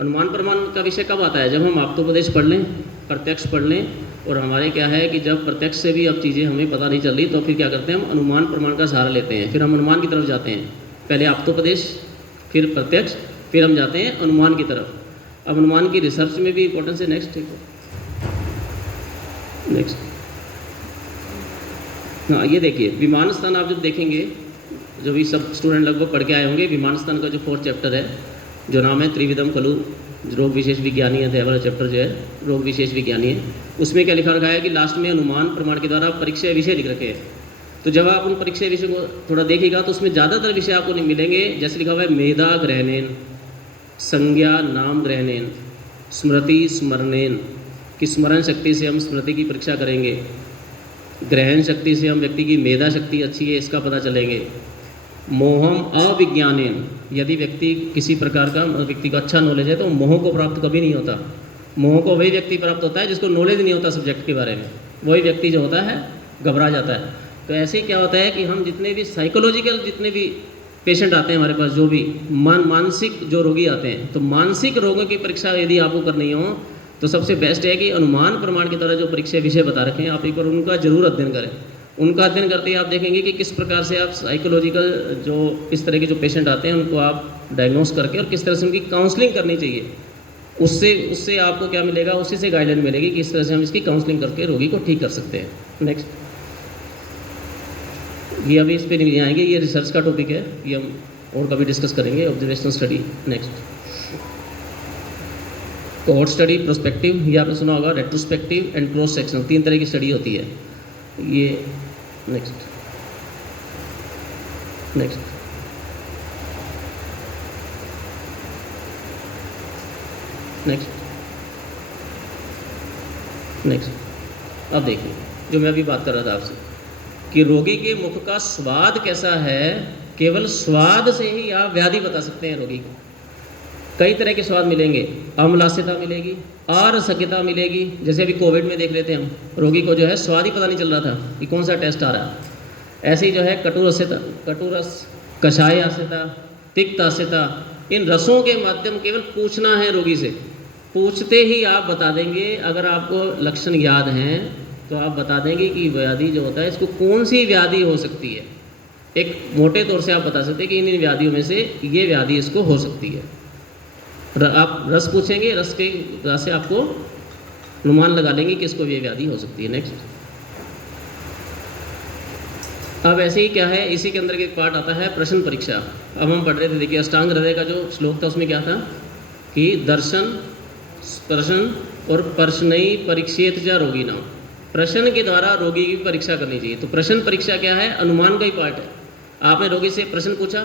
अनुमान प्रमाण का विषय कब आता है, जब हम आप्तोपदेश पढ़ लें, प्रत्यक्ष पढ़ लें, और हमारे क्या है कि जब प्रत्यक्ष से भी अब चीज़ें हमें पता नहीं चल रही तो फिर क्या करते हैं, हम अनुमान प्रमाण का सहारा लेते हैं। फिर हम अनुमान की तरफ जाते हैं, पहले आप्तोपदेश, फिर प्रत्यक्ष, फिर हम जाते हैं अनुमान की तरफ। अब अनुमान की रिसर्च में भी इंपॉर्टेंस है। नेक्स्ट, ठीक है, नेक्स्ट, हाँ ये देखिए विमान स्थान। आप जब देखेंगे, जो भी सब स्टूडेंट लगभग पढ़ के आए होंगे, विमान स्थान का जो 4th चैप्टर है, जो नाम है त्रिविधम खलु रोग विशेष विज्ञानी है, वाला चैप्टर जो है रोग विशेष विज्ञानी है, उसमें क्या लिखा रखा है कि लास्ट में अनुमान प्रमाण के द्वारा परीक्षा विषय लिख रखे हैं। तो जब आप उन परीक्षा विषय को थोड़ा देखिएगा तो उसमें ज़्यादातर विषय आपको नहीं मिलेंगे। जैसे लिखा हुआ है मेधा ग्रहणेन, संज्ञा नाम ग्रहणेन, स्मृति स्मरणेन, कि स्मरण शक्ति से हम स्मृति की परीक्षा करेंगे, ग्रहण शक्ति से हम व्यक्ति की मेधा शक्ति अच्छी है इसका पता चलेंगे, मोहम अविज्ञानेन, यदि व्यक्ति किसी प्रकार का व्यक्ति को अच्छा नॉलेज है तो मोह को प्राप्त कभी नहीं होता। मोह को वही व्यक्ति प्राप्त होता है जिसको नॉलेज नहीं होता सब्जेक्ट के बारे में, वही व्यक्ति जो होता है घबरा जाता है। तो ऐसे ही क्या होता है कि हम जितने भी साइकोलॉजिकल जितने भी पेशेंट आते हैं हमारे पास, जो भी मानसिक जो रोगी आते हैं, तो मानसिक रोगों की परीक्षा यदि आपको करनी हो तो सबसे बेस्ट है कि अनुमान प्रमाण की तरह जो परीक्षा विषय बता रखे हैं आप एक बार उनका जरूर अध्ययन करें। उनका अध्ययन करते ही आप देखेंगे कि किस प्रकार से आप साइकोलॉजिकल जो इस तरह के जो पेशेंट आते हैं उनको आप डायग्नोस करके और किस तरह से उनकी काउंसलिंग करनी चाहिए, उससे आपको क्या मिलेगा, उसी से गाइडलाइन मिलेगी कि इस तरह से हम इसकी काउंसलिंग करके रोगी को ठीक कर सकते हैं। नेक्स्ट, ये अभी इस पर नहीं आएंगे, ये रिसर्च का टॉपिक है, ये हम और कभी डिस्कस करेंगे। Observational study. Next, cohort study, prospective, ये आपने सुना होगा, रेट्रोस्पेक्टिव एंड क्रॉस सेक्शनल, 3 तरह की स्टडी होती है ये। Next, next, next, next. अब देखिए जो मैं अभी बात कर रहा था आपसे कि रोगी के मुख का स्वाद कैसा है, केवल स्वाद से ही आप व्याधि बता सकते हैं रोगी को। कई तरह के स्वाद मिलेंगे, अम्लास्यता मिलेगी, अरसक्यता मिलेगी। जैसे अभी कोविड में देख रहे थे हम, रोगी को जो है स्वाद ही पता नहीं चल रहा था कि कौन सा टेस्ट आ रहा है। ऐसे ही जो है कटुरस्यता, कटुरस, कषायास्यता, तिक्तास्यता, इन रसों के माध्यम केवल पूछना है रोगी से, पूछते ही आप बता देंगे। अगर आपको लक्षण याद हैं तो आप बता देंगे कि व्याधि जो होता है इसको कौन सी व्याधि हो सकती है। एक मोटे तौर से आप बता सकते हैं कि इन व्याधियों में से ये व्याधि इसको हो सकती है। आप रस पूछेंगे, रस के से आपको अनुमान लगा लेंगे कि इसको ये व्याधि हो सकती है। नेक्स्ट, अब ऐसे ही क्या है, इसी के अंदर एक पार्ट आता है प्रश्न परीक्षा। अब हम पढ़ रहे थे, देखिए अष्टांग हृदय का जो श्लोक था उसमें क्या था कि दर्शन, स्पर्शन और प्रश्नई परीक्षेत जा रोगी नाम, प्रश्न के द्वारा रोगी की परीक्षा करनी चाहिए। तो प्रश्न परीक्षा क्या है, अनुमान का ही पार्ट है। आपने रोगी से प्रश्न पूछा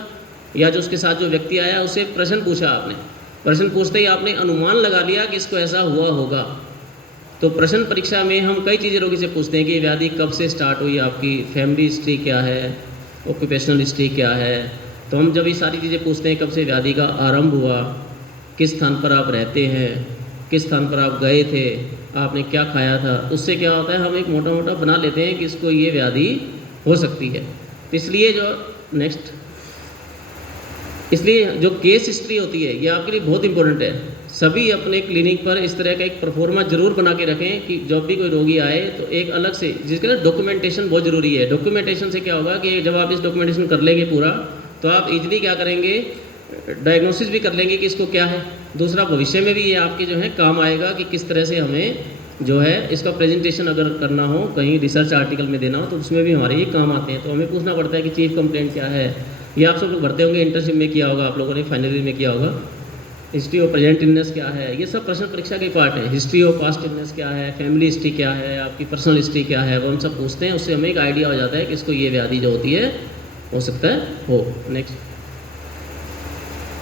या जो उसके साथ जो व्यक्ति आया उससे प्रश्न पूछा, आपने प्रश्न पूछते ही आपने अनुमान लगा लिया कि इसको ऐसा हुआ होगा। तो प्रश्न परीक्षा में हम कई चीज़ें रोगी से पूछते हैं कि व्याधि कब से स्टार्ट हुई, आपकी फैमिली हिस्ट्री क्या है, ऑक्यूपेशनल हिस्ट्री क्या है, तो हम जब ये सारी चीज़ें पूछते हैं, कब से व्याधि का आरंभ हुआ, किस स्थान पर आप रहते हैं, किस स्थान पर आप गए थे, आपने क्या खाया था, उससे क्या होता है हम एक मोटा मोटा बना लेते हैं कि इसको ये व्याधि हो सकती है। तो इसलिए जो नेक्स्ट, इसलिए जो केस हिस्ट्री होती है ये आपके लिए बहुत इंपॉर्टेंट है। सभी अपने क्लिनिक पर इस तरह का एक परफॉर्मा जरूर बना के रखें कि जब भी कोई रोगी आए तो एक अलग से, जिसके लिए डॉक्यूमेंटेशन बहुत ज़रूरी है। डॉक्यूमेंटेशन से क्या होगा कि जब आप इस डॉक्यूमेंटेशन कर लेंगे पूरा, तो आप इजीली क्या करेंगे, डायग्नोसिस भी कर लेंगे कि इसको क्या है। दूसरा, भविष्य में भी ये आपके जो है काम आएगा कि किस तरह से हमें जो है इसका प्रेजेंटेशन अगर करना हो, कहीं रिसर्च आर्टिकल में देना हो, तो उसमें भी हमारे ये काम आते हैं। तो हमें पूछना पड़ता है कि चीफ कंप्लेंट क्या है। ये आप सब लोग भरते होंगे, इंटर्नशिप में किया होगा, आप लोगों ने फाइनल ईयर में किया होगा। हिस्ट्री ऑफ प्रेजेंट इलनेस क्या है, ये सब प्रश्न परीक्षा के पार्ट है। हिस्ट्री ऑफ पास्ट इलनेस क्या है, फैमिली हिस्ट्री क्या है, आपकी पर्सनल हिस्ट्री क्या है, वो हम सब पूछते हैं। उससे हमें एक आइडिया हो जाता है कि इसको ये व्याधि जो होती है हो सकता है हो। नेक्स्ट,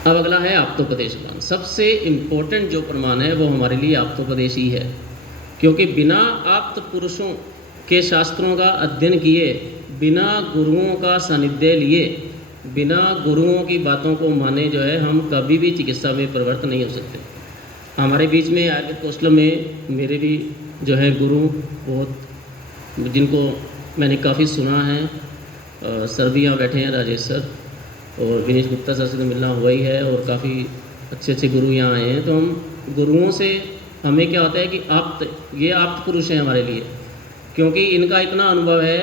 अब अगला है आप्तोपदेश प्रमाण। सबसे इम्पोर्टेंट जो प्रमाण है वो हमारे लिए आप्तोपदेश ही है, क्योंकि बिना आप्त पुरुषों के शास्त्रों का अध्ययन किए, बिना गुरुओं का सानिध्य लिए, बिना गुरुओं की बातों को माने जो है हम कभी भी चिकित्सा में प्रवृत्त नहीं हो सकते। हमारे बीच में आयुर्वेद कौशल में मेरे भी जो है गुरु बहुत, जिनको मैंने काफ़ी सुना है, सर भी यहाँ बैठे हैं, राजेश सर और विनीश गुप्ता सर से तो मिलना हुआ ही है, और काफ़ी अच्छे अच्छे गुरु यहाँ आए हैं। तो हम गुरुओं से हमें क्या होता है कि ये आप्त पुरुष हैं हमारे लिए, क्योंकि इनका इतना अनुभव है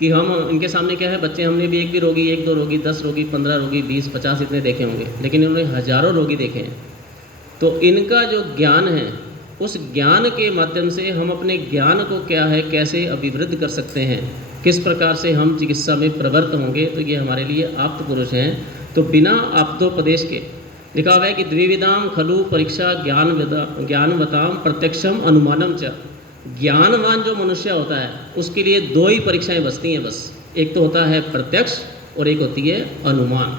कि हम इनके सामने क्या है, बच्चे, हमने भी एक भी रोगी, 1 2 रोगी, 10 रोगी, 15 रोगी, 20 50 इतने देखे होंगे, लेकिन इन्होंने हज़ारों रोगी देखे हैं। तो इनका जो ज्ञान है, उस ज्ञान के माध्यम से हम अपने ज्ञान को क्या है कैसे अभिवृद्ध कर सकते हैं, किस प्रकार से हम चिकित्सा में प्रवृत्त होंगे, तो ये हमारे लिए आप्त पुरुष हैं। तो बिना आप्तोपदेश के, लिखा हुआ है कि द्विविधाम खलु परीक्षा ज्ञानवताम प्रत्यक्षम अनुमानम च। ज्ञानवान जो मनुष्य होता है उसके लिए 2 ही परीक्षाएं बचती हैं बस, एक तो होता है प्रत्यक्ष और एक होती है अनुमान,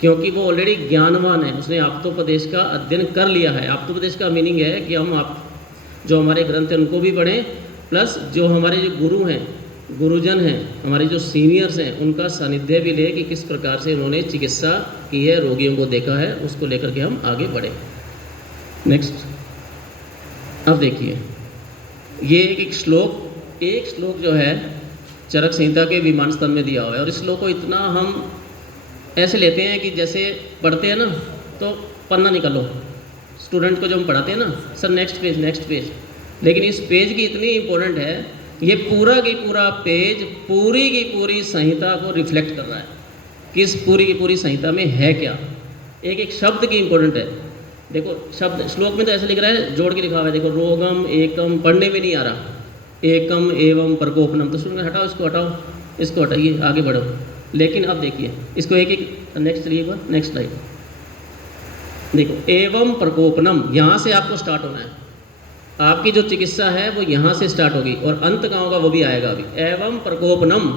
क्योंकि वो ऑलरेडी ज्ञानवान है, उसने आप्तोपदेश का अध्ययन कर लिया है। आप्तोपदेश का मीनिंग है कि हम जो हमारे ग्रंथ हैं उनको भी पढ़ें, प्लस जो हमारे जो गुरु हैं, गुरुजन हैं, हमारे जो सीनियर्स हैं, उनका सानिध्य भी ले कि किस प्रकार से उन्होंने चिकित्सा की है, रोगियों को देखा है, उसको लेकर के हम आगे बढ़ें। नेक्स्ट, अब देखिए ये एक श्लोक जो है चरक संहिता के विमान स्तंभ में दिया हुआ है, और इस श्लोक को इतना हम ऐसे लेते हैं कि जैसे पढ़ते हैं ना तो पन्ना निकालो, स्टूडेंट को जो हम पढ़ाते हैं ना, सर नेक्स्ट पेज, लेकिन इस पेज की इतनी इम्पोर्टेंट है, ये पूरा की पूरा पेज पूरी की पूरी संहिता को रिफ्लेक्ट कर रहा है कि इस पूरी की पूरी संहिता में है क्या। एक एक शब्द की इम्पोर्टेंट है। देखो शब्द, श्लोक में तो ऐसे लिख रहा है, जोड़ के लिखा हुआ है, देखो रोगम एकम, पढ़ने में नहीं आ रहा, एकम एवं प्रकोपनम, तो सुन हटाओ, इसको हटाइए, आगे बढ़ो। लेकिन अब देखिए इसको एक एक, नेक्स्ट चलिए, नेक्स्ट स्लाइड देखो, एवं प्रकोपनम, यहाँ से आपको स्टार्ट होना है। आपकी जो चिकित्सा है वो यहाँ से स्टार्ट होगी, और अंत कहाँ होगा वो भी आएगा अभी। एवं प्रकोपनम,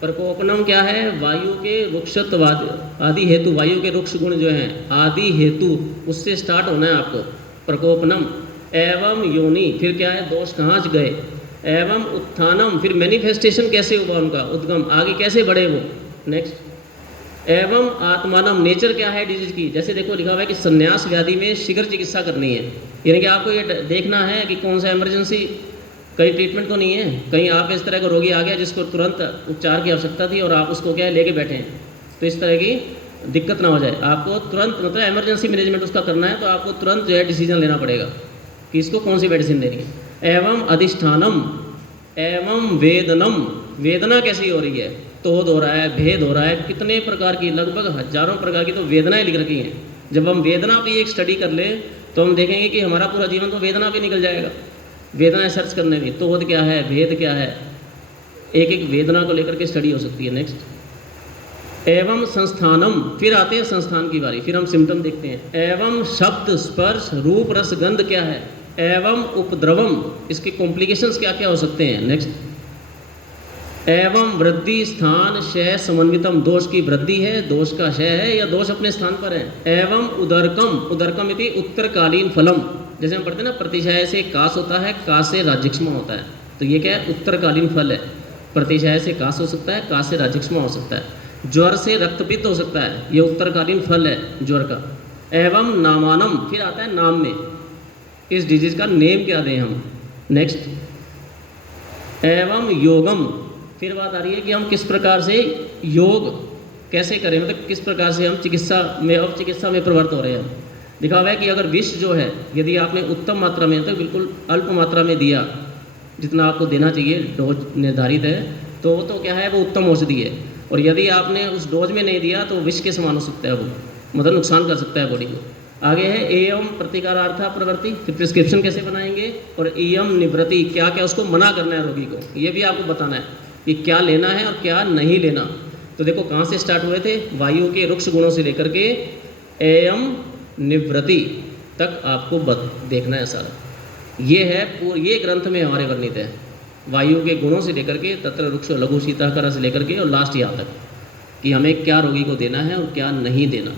प्रकोपनम क्या है, वायु के रुक्षत्व आदि हेतु, वायु के रुक्ष गुण जो हैं आदि हेतु, उससे स्टार्ट होना है आपको प्रकोपनम। एवं योनि, फिर क्या है, दोष कहाँ गए। एवं उत्थानम, फिर मैनिफेस्टेशन कैसे हुआ उनका, उद्गम, आगे कैसे बढ़े वो। नेक्स्ट, एवं आत्मानम, नेचर क्या है डिजीज की। जैसे देखो लिखा हुआ है कि संन्यास व्याधि में शीघ्र चिकित्सा करनी है, यानी कि आपको ये देखना है कि कौन सा इमरजेंसी, कहीं ट्रीटमेंट तो नहीं है, कहीं आप इस तरह का रोगी आ गया जिसको तुरंत उपचार की आवश्यकता थी और आप उसको क्या है लेके बैठे हैं, तो इस तरह की दिक्कत ना हो जाए। आपको तुरंत मतलब इमरजेंसी मैनेजमेंट उसका करना है, तो आपको तुरंत जो है डिसीजन लेना पड़ेगा कि इसको कौन सी मेडिसिन देनी है। एवं अधिष्ठानम, एवं वेदनम, वेदना कैसी हो रही है, तोद हो रहा है, भेद हो रहा है, कितने प्रकार की, लगभग हजारों प्रकार की तो वेदनाएं लिख रखी हैं। जब हम वेदना की एक स्टडी कर ले तो हम देखेंगे कि हमारा पूरा जीवन तो वेदना पे निकल जाएगा। वेदनाएं सर्च करने में तोद क्या है, भेद क्या है, एक एक वेदना को लेकर के स्टडी हो सकती है। नेक्स्ट, एवं संस्थानम, फिर आते हैं संस्थान की बारी, फिर हम सिम्टम देखते हैं। एवं शब्द स्पर्श रूप रस गंध क्या है। एवं उपद्रवम, इसके कॉम्प्लिकेशंस क्या क्या हो सकते हैं। नेक्स्ट, एवं वृद्धि स्थान क्षय समन्वितम, दोष की वृद्धि है, दोष का क्षय है, या दोष अपने स्थान पर है। एवं उदरकम, उदरकम इति उत्तरकालीन फलम, जैसे हम पढ़ते हैं ना, प्रतिशय से कास होता है, कास से राजक्ष्मा होता है, तो ये क्या है, उत्तरकालीन फल है। प्रतिशय से कास हो सकता है, कास से राजक्ष्मा हो सकता है। ज्वर से रक्तपित्त हो सकता है, ये उत्तरकालीन फल है ज्वर का। एवं नामानम, फिर आता है नाम में, इस डिजीज का नेम क्या दें हम। नेक्स्ट, एवं योगम, फिर बात आ रही है कि हम किस प्रकार से योग कैसे करें, मतलब किस प्रकार से हम चिकित्सा में प्रवृत्त हो रहे हैं। लिखा हुआ है कि अगर विष जो है यदि आपने उत्तम मात्रा में, मतलब बिल्कुल अल्प मात्रा में दिया, जितना आपको देना चाहिए डोज निर्धारित है, तो वो तो क्या है, वो उत्तम औषधि है। और यदि आपने उस डोज में नहीं दिया तो विष के समान हो सकता है, वो मतलब नुकसान कर सकता है बॉडी को। आगे है एयम प्रतिकारार्था प्रवृत्ति, फिर प्रिस्क्रिप्शन कैसे बनाएंगे, और एयम निवृत्ति, क्या क्या उसको मना करना है रोगी को, ये भी आपको बताना है कि क्या लेना है और क्या नहीं लेना। तो देखो कहाँ से स्टार्ट हुए थे, वायु के रुक्ष गुणों से लेकर के एयम निवृत्ति तक आपको देखना है सारा। ये है ये ग्रंथ में हमारे वर्णित है, वायु के गुणों से लेकर के तत्र रुक्ष लघु शीतकर से लेकर के और लास्ट यहाँ तक कि हमें क्या रोगी को देना है और क्या नहीं देना।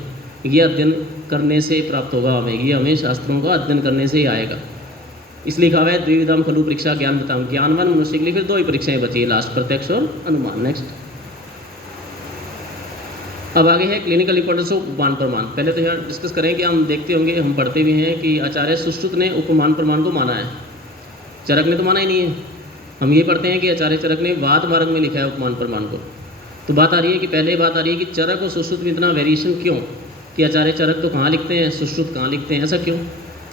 ये अध्ययन करने से प्राप्त होगा हमें, ये हमें शास्त्रों का अध्ययन करने से ही आएगा। इसलिए कहा है द्विविधम खलु परीक्षा ज्ञान बताऊँ, ज्ञानवान मनुष्य के लिए फिर 2 ही परीक्षाएं बची है लास्ट, प्रत्यक्ष और अनुमान। नेक्स्ट, अब आगे है क्लिनिकल इंपॉर्टेंस ऑफ उपमान प्रमाण। पहले तो यहाँ डिस्कस करें कि हम देखते होंगे, हम पढ़ते भी हैं कि आचार्य सुश्रुत ने उपमान प्रमाण को माना है, चरक ने तो माना ही नहीं है। हम ये पढ़ते हैं कि आचार्य चरक ने वाद मार्ग में लिखा है उपमान प्रमाण को। तो बात आ रही है कि पहले बात आ रही है कि चरक और सुश्रुत में इतना वेरिएशन क्यों, कि आचार्य चरक तो कहाँ लिखते हैं, सुश्रुत कहाँ लिखते हैं, ऐसा क्यों?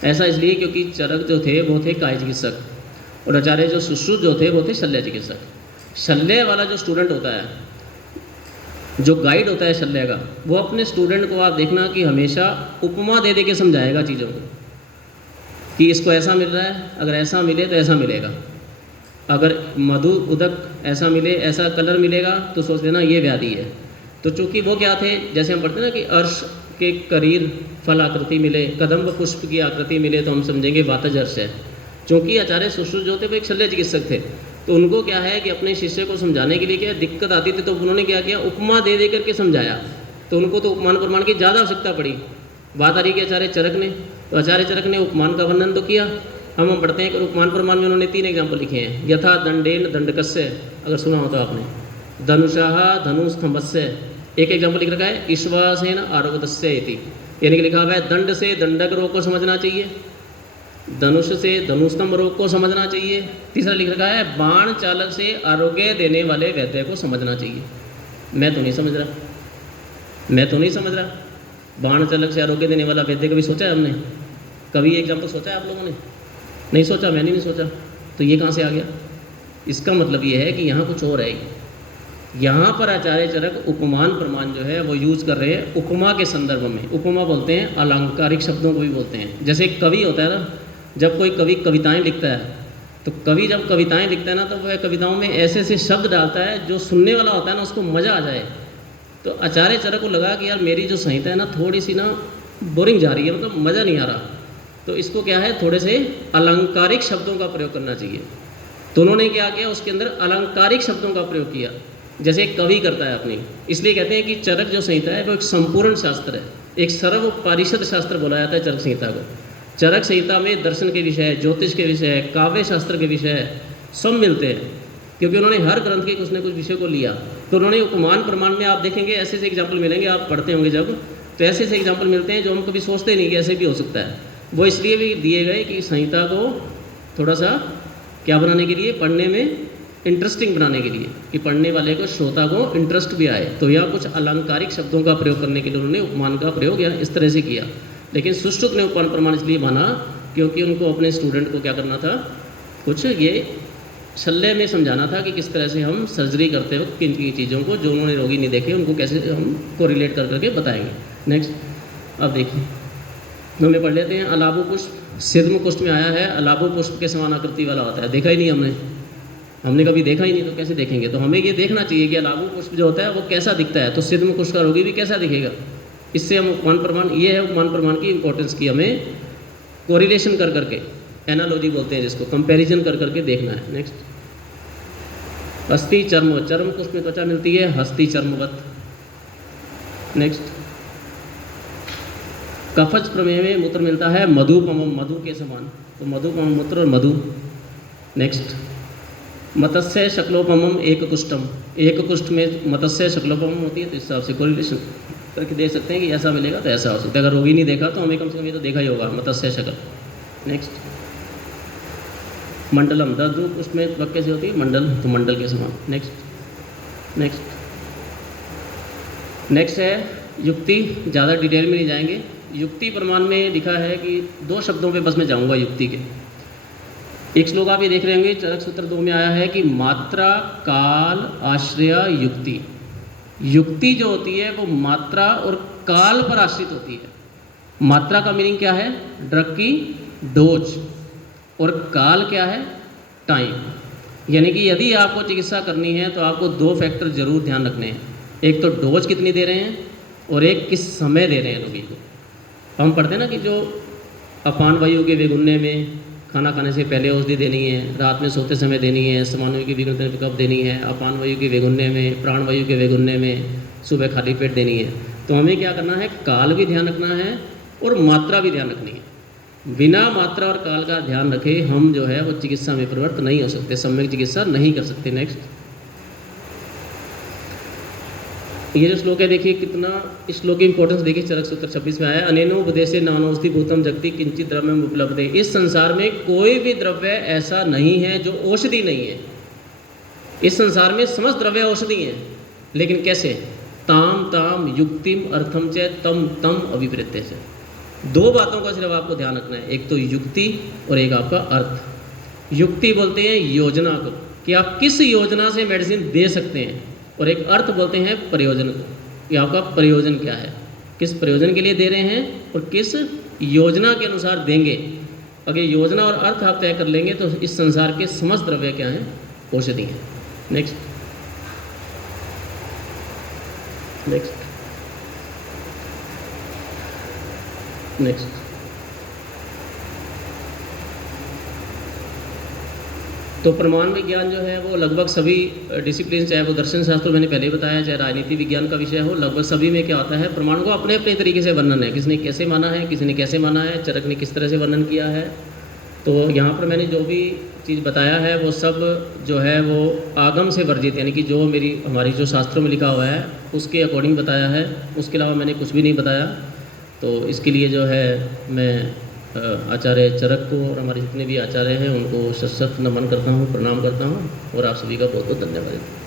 ऐसा इसलिए क्योंकि चरक जो थे वो थे काय चिकित्सक, और आचार्य जो सुश्रुत जो थे वो थे शल्य चिकित्सक। शल्य वाला जो स्टूडेंट होता है, जो गाइड होता है शल्य का, वो अपने स्टूडेंट को आप देखना कि हमेशा उपमा दे के समझाएगा चीज़ों को, कि इसको ऐसा मिल रहा है, अगर ऐसा मिले तो ऐसा मिलेगा, अगर मधु उदक ऐसा मिले, ऐसा कलर मिलेगा तो सोच लेना ये व्याधि है। तो चूँकि वो क्या थे, जैसे हम पढ़ते हैं ना कि अर्श के करीर फल आकृति मिले, कदम्ब पुष्प की आकृति मिले तो हम समझेंगे वातज अर्श है। चूँकि आचार्य सुश्रुत जो थे वो एक शल्य चिकित्सक थे, तो उनको क्या है कि अपने शिष्य को समझाने के लिए क्या दिक्कत आती थी, तो उन्होंने क्या किया, उपमा दे करके समझाया। तो उनको तो उपमान प्रमाण की ज़्यादा आवश्यकता पड़ी। बात आ रही कि आचार्य चरक ने, तो आचार्य चरक ने उपमान का वर्णन तो किया। हम पढ़ते हैं कि उपमान प्रमाण में उन्होंने 3 एग्जाम्पल लिखे हैं। यथा दंडेन दंडकस्य, अगर सुना हो तो आपने, धनुषाह धनुस्तंभस्य, एक एग्जाम्पल लिख रखा है ईश्वासेन आरोग्यस्य इति, यानी कि लिखा हुआ है दंड से दंडक रोग को समझना चाहिए, धनुष से धनुस्तंभ रोग को समझना चाहिए। तीसरा लिख रखा है बाण चालक से आरोग्य देने वाले वैद्य को समझना चाहिए। मैं तो नहीं समझ रहा, बाण चालक से आरोग्य देने वाला वैद्य कभी सोचा है हमने? कभी एग्जाम्पल सोचा है आप लोगों ने? नहीं सोचा, मैंने नहीं सोचा। तो ये कहाँ से आ गया? इसका मतलब ये है कि यहाँ कुछ और है। यहाँ पर आचार्य चरक उपमान प्रमाण जो है वो यूज़ कर रहे हैं उपमा के संदर्भ में। उपमा बोलते हैं, अलंकारिक शब्दों को भी बोलते हैं। जैसे एक कवि होता है ना, जब कोई कवि कविताएं लिखता है, तो कवि जब कविताएं लिखता है ना, तो वह कविताओं में ऐसे ऐसे शब्द डालता है जो सुनने वाला होता है ना उसको मज़ा आ जाए। तो आचार्य चरक को लगा कि यार मेरी जो संहिता है ना थोड़ी सी ना बोरिंग जा रही है, मतलब मज़ा नहीं आ रहा, तो इसको क्या है थोड़े से अलंकारिक शब्दों का प्रयोग करना चाहिए। तो उन्होंने क्या किया, उसके अंदर अलंकारिक शब्दों का प्रयोग किया, जैसे एक कवि करता है अपनी। इसलिए कहते हैं कि चरक जो संहिता है वो एक संपूर्ण शास्त्र है, एक सर्व पारिषद शास्त्र बोला जाता है चरक संहिता को। चरक संहिता में दर्शन के विषय, ज्योतिष के विषय, काव्य शास्त्र के विषय सब मिलते हैं, क्योंकि उन्होंने हर ग्रंथ के कुछ न कुछ विषय को लिया। तो उन्होंने उपमान प्रमाण में आप देखेंगे ऐसे ऐसे एग्जाम्पल मिलेंगे, आप पढ़ते होंगे जब, तो ऐसे ऐसे एग्जाम्पल मिलते हैं जो हम कभी सोचते नहीं कि ऐसे भी हो सकता है। वो इसलिए भी दिए गए कि संहिता को थोड़ा सा क्या बनाने के लिए, पढ़ने में इंटरेस्टिंग बनाने के लिए, कि पढ़ने वाले को, श्रोता को इंटरेस्ट भी आए। तो यहाँ कुछ अलंकारिक शब्दों का प्रयोग करने के लिए उन्होंने उपमान का प्रयोग या इस तरह से किया। लेकिन सुश्रुत ने उपमान प्रमाण इसलिए माना क्योंकि उनको अपने स्टूडेंट को क्या करना था, कुछ ये शल्य में समझाना था कि किस तरह से हम सर्जरी करते वक्त किन किन चीज़ों को, जो उन्होंने रोगी नहीं देखे, उनको कैसे हम को रिलेट कर करके बताएंगे। नेक्स्ट, अब देखिए हमने पढ़ लेते हैं। अलाबु पुष्प सिद्म कुष्ठ में आया है, अलाबु पुष्प के समान आकृति वाला होता है। देखा ही नहीं हमने कभी देखा ही नहीं, तो कैसे देखेंगे? तो हमें ये देखना चाहिए कि अलाबु पुष्प जो होता है वो कैसा दिखता है, तो सिद्म कुष्ठ का रोगी भी कैसा दिखेगा। इससे हम उपमान प्रमाण, ये है उपमान प्रमाण की इंपॉर्टेंस की, हमें कोरिलेशन कर करके, एनालॉजी बोलते हैं जिसको, कंपैरिजन कर करके देखना है। नेक्स्ट, हस्ती चर्म, चर्म कुष्ठ में त्वचा मिलती है हस्ती चर्मवत। नेक्स्ट, कफज प्रमेय में मूत्र मिलता है मधुपम, मधु के समान, तो मधुपम मूत्र और मधु। नेक्स्ट, मत्स्य शक्लोपमम एक कुष्ठम, एक कुष्ठ में मत्स्य शक्लोपमम होती है, तो इस हिसाब से कोरिलेशन करके देख सकते हैं कि ऐसा मिलेगा तो ऐसा हो सकता है। अगर रोगी नहीं देखा तो हमें कम से कम ये तो देखा ही होगा मत्स्य शक्ल। नेक्स्ट, मंडलम, 10 रूप उसमें वक्त कैसे होती है, मंडल, तो मंडल के समान। नेक्स्ट नेक्स्ट नेक्स्ट है युक्ति, ज़्यादा डिटेल में नहीं जाएंगे। युक्ति प्रमाण में लिखा है कि 2 शब्दों पे बस मैं जाऊंगा युक्ति के। एक श्लोक आप ये देख रहे होंगे, चरक सूत्र 2 में आया है कि मात्रा काल आश्रय युक्ति। युक्ति जो होती है वो मात्रा और काल पर आश्रित होती है। मात्रा का मीनिंग क्या है, ड्रग की डोज, और काल क्या है, टाइम। यानी कि यदि आपको चिकित्सा करनी है तो आपको 2 फैक्टर जरूर ध्यान रखने हैं, एक तो डोज कितनी दे रहे हैं और एक किस समय दे रहे हैं रोगी को। हम पढ़ते हैं ना कि जो अपान वायु के वेगुन्ने में खाना खाने से पहले औषधि देनी है, रात में सोते समय देनी है, समान वायु के वेगुन्ने में कब देनी है, अपान वायु के वेगुन्ने में, प्राण वायु के वेगुन्ने में सुबह खाली पेट देनी है। तो हमें क्या करना है, काल भी ध्यान रखना है और मात्रा भी ध्यान रखनी है। बिना मात्रा और काल का ध्यान रखे हम जो है वो चिकित्सा में प्रवृत्त नहीं हो सकते, सम्यक चिकित्सा नहीं कर सकते। नेक्स्ट, ये जो श्लोक है देखिए कितना, इस श्लोक की इंपॉर्टेंस देखिए, चरक सूत्र 26 में आया, अनेनो उपदेशे नानोस्ति भूतम जगति किंचित द्रव्यम उपलब्धे। इस संसार में कोई भी द्रव्य ऐसा नहीं है जो औषधि नहीं है। इस संसार में समस्त द्रव्य औषधि हैं, लेकिन कैसे, ताम ताम युक्तिम अर्थम च तम तम अभिप्रेत्य से। 2 बातों का सिर्फ आपको ध्यान रखना है, एक तो युक्ति और एक आपका अर्थ। युक्ति बोलते हैं योजना को, कि आप किस योजना से मेडिसिन दे सकते हैं, और एक अर्थ बोलते हैं प्रयोजन को, कि आपका प्रयोजन क्या है, किस प्रयोजन के लिए दे रहे हैं और किस योजना के अनुसार देंगे। अगर योजना और अर्थ आप तय कर लेंगे तो इस संसार के समस्त द्रव्य क्या हैं, औषधि हैं। नेक्स्ट नेक्स्ट नेक्स्ट तो प्रमाण विज्ञान जो है वो लगभग सभी डिसिप्लिन, चाहे वो दर्शन शास्त्र मैंने पहले बताया, चाहे राजनीति विज्ञान का विषय हो, लगभग सभी में क्या होता है, प्रमाण को अपने अपने तरीके से वर्णन है। किसी ने कैसे माना है, किसी ने कैसे माना है, चरक ने किस तरह से वर्णन किया है। तो यहाँ पर मैंने जो भी चीज़ बताया है वो सब जो है वो आगम से वर्जित, यानी कि जो हमारी जो शास्त्रों में लिखा हुआ है उसके अकॉर्डिंग बताया है, उसके अलावा मैंने कुछ भी नहीं बताया। तो इसके लिए जो है मैं आचार्य चरक को और हमारे जितने भी आचार्य हैं उनको सशक्त नमन करता हूँ, प्रणाम करता हूँ, और आप सभी का बहुत बहुत धन्यवाद।